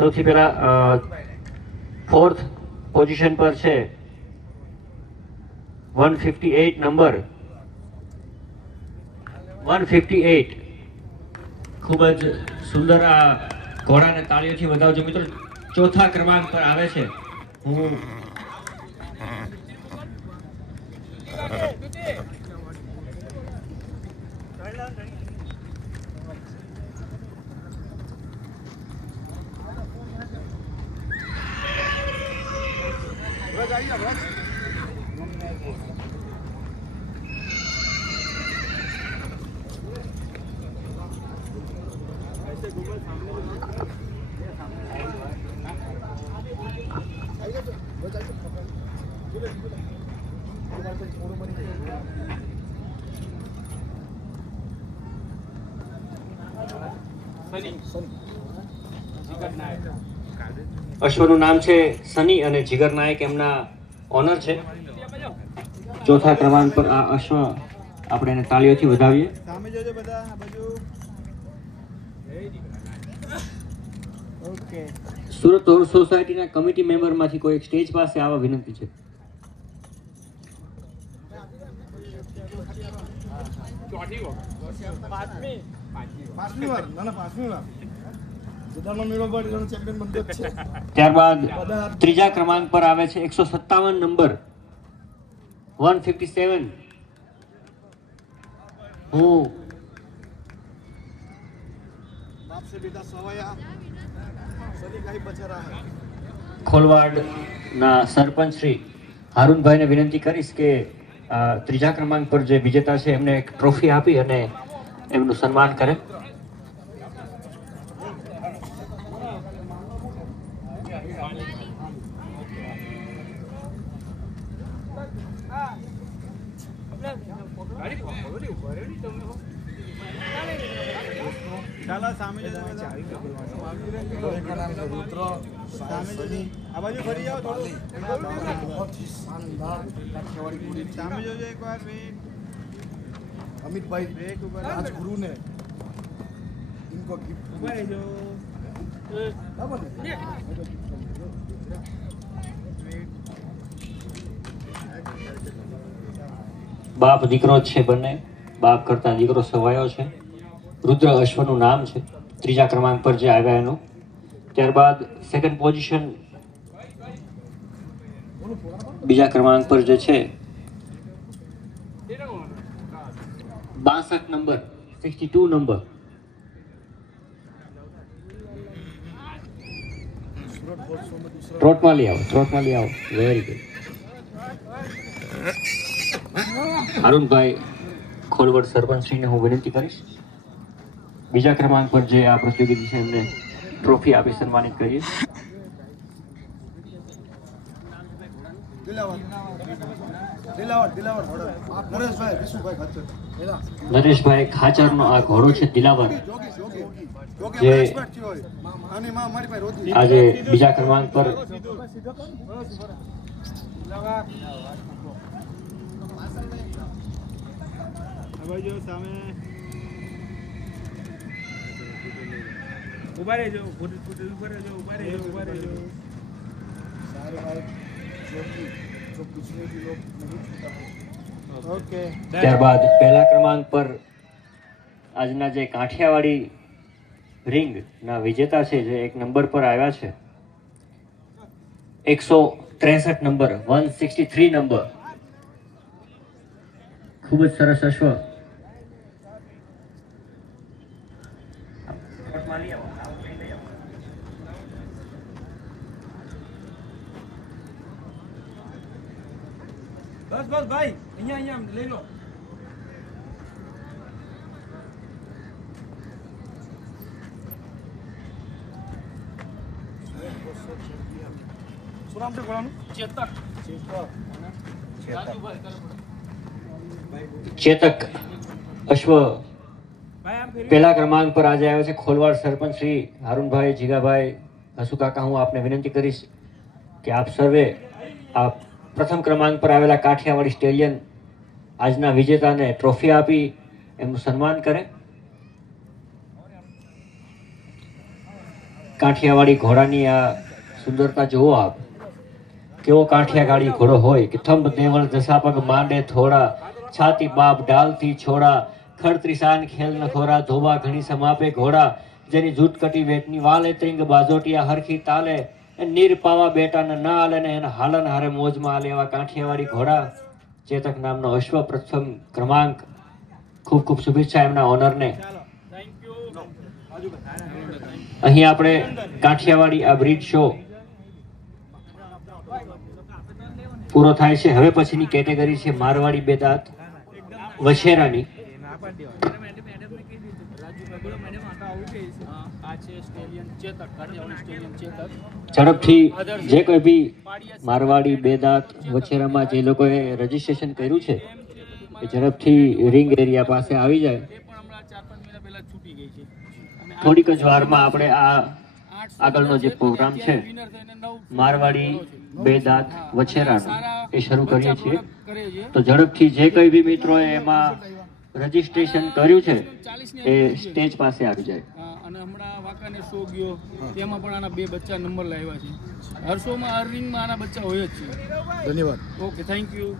સૌથી પહેલા 4th position પર છે 158 નંબર 158. ખૂબ જ સુંદર આ ઘોડાને તાળીઓથી વધાવજો મિત્રો. ચોથા ક્રમાંક પર આવે છે. હું અશ્વનું નામ છે સની અને જીગર નાયક એમના ઓનર છે. ચોથા ક્રમાંક પર આ અશ્વ આપણે એને તાળીઓથી વધાવીએ. સામે જોજો બધા આ બાજુ. ઓકે. સુરત ટોર સોસાયટીના કમિટી મેમ્બરમાંથી કોઈ એક સ્ટેજ પાસે આવવા વિનંતી છે. ત્યારબાદ ત્રીજા ક્રમાંક પર આવે છે 157 નંબર 157. હું ખોલવાડના સરપંચ શ્રી હારૂનભાઈને વિનંતી કરીશ કે ત્રીજા ક્રમાંક પર જે વિજેતા છે એમને એક ટ્રોફી આપી અને એમનું સન્માન કરે. ચાલો સામે જજો આ બાજુ ફરી જાઓ થોડું. સામે જોજો એકવાર. अमित भाई राजगुरु ने इनको गिफ्ट બાપ દીકરો જ છે બંને. બાપ કરતા દીકરો સવાયો છે. રુદ્ર અશ્વનું નામ છે ત્રીજા ક્રમાંક પર જે આવ્યા એનું. ત્યારબાદ સેકન્ડ પોઝિશન બીજા ક્રમાંક પર જે છે 62 નંબર 62 નંબર ટ્રોટવાલી આવો. Very good. હારૂનભાઈ ખોલવડ સરપંચશ્રીને હું વિનંતી કરીશ બીજા ક્રમાંક પર જે આ પ્રતિયોગી છે એમને ટ્રોફી આપી સન્માનિત કરીએ. નરેશભાઈ ખાચરનો આ ઘોડો છે દિલાવર, જે આજે બીજા ક્રમાંક પર સામે ઉભા રહેજો. ઓકે. ત્યારબાદ પહેલા ક્રમાંક પર આજના જે કાઠિયાવાડી રિંગ ના વિજેતા છે જે એક નંબર પર આવ્યા છે 163 નંબર 163 નંબર. ખૂબ જ સરસ અશ્વ. બસ ભાઈ અહીંયા લઈ લો. શું નામ છે ઘોડાનું? ચેતક અશ્વ પહેલા ક્રમાંક પર આજે આવ્યો છે. ખોલવાડ સરપંચ શ્રી હારૂનભાઈ, જીગાભાઈ, હસુકાકા, હું આપને વિનંતી કરીશ કે આપ સર્વે આ પ્રથમ ક્રમાંક પર આવેલા કાઠિયાવાડી સ્ટેલિયન આજના વિજેતાને ટ્રોફી આપી એમનું સન્માન કરે. કાઠિયાવાડી ઘોડાની આ સુંદરતા જુઓ આપ. કેવો કાઠિયાવાડી ઘોડો હોય કે થંભ દેવળ દશાપગ માંડે થોડા, છાતી બાપ ઢાલથી છોડા, ખડત્રીસાન ખેલ ન ખોરા, ધોબા ઘણી સમાપે ઘોડા, જેની જૂટકટી વેટની વાલે ત્રિંગ બાજોટિયા હરખી તાલે, નીર પાવા બેટા ન હાલે ને એના હાલન હારે મોજમાં હાલે એવા કાઠિયાવાડી ઘોડા ચેતક નામનો અશ્વ પ્રથમ ક્રમાંક. ખૂબ ખૂબ શુભેચ્છા એમના ઓનરને. અહીં આપણે કાઠિયાવાડી આ બ્રીડ શો પૂરો થાય છે. હવે પછીની કેટેગરી છે મારવાડી બેદાંત વછેરાની. ઝડપથી જે કોઈ બી મારવાડી બેદાંત વછેરામાં જે લોકોએ રજીસ્ટ્રેશન કર્યું છે એ ઝડપથી રિંગ એરિયા પાસે આવી જાય. થોડીક જ વારમાં આપણે આ આગળનો જે પ્રોગ્રામ છે મારવાડી બેદાંત વછેરાનો એ શરૂ કરીએ છીએ. તો ઝડપથી જે કોઈ બી મિત્રોએ એમાં રજીસ્ટ્રેશન કર્યું છે એ સ્ટેજ પાસે આવી જાય. અને હમણાં વાંકાને શો ગયો તેમાં પણ આના 2 બચ્ચા નંબર લાવ્યા છે. હર શોમાં હર રિંગમાં આના બચ્ચા હોય જ છે. ધન્યવાદ. Okay, thank you.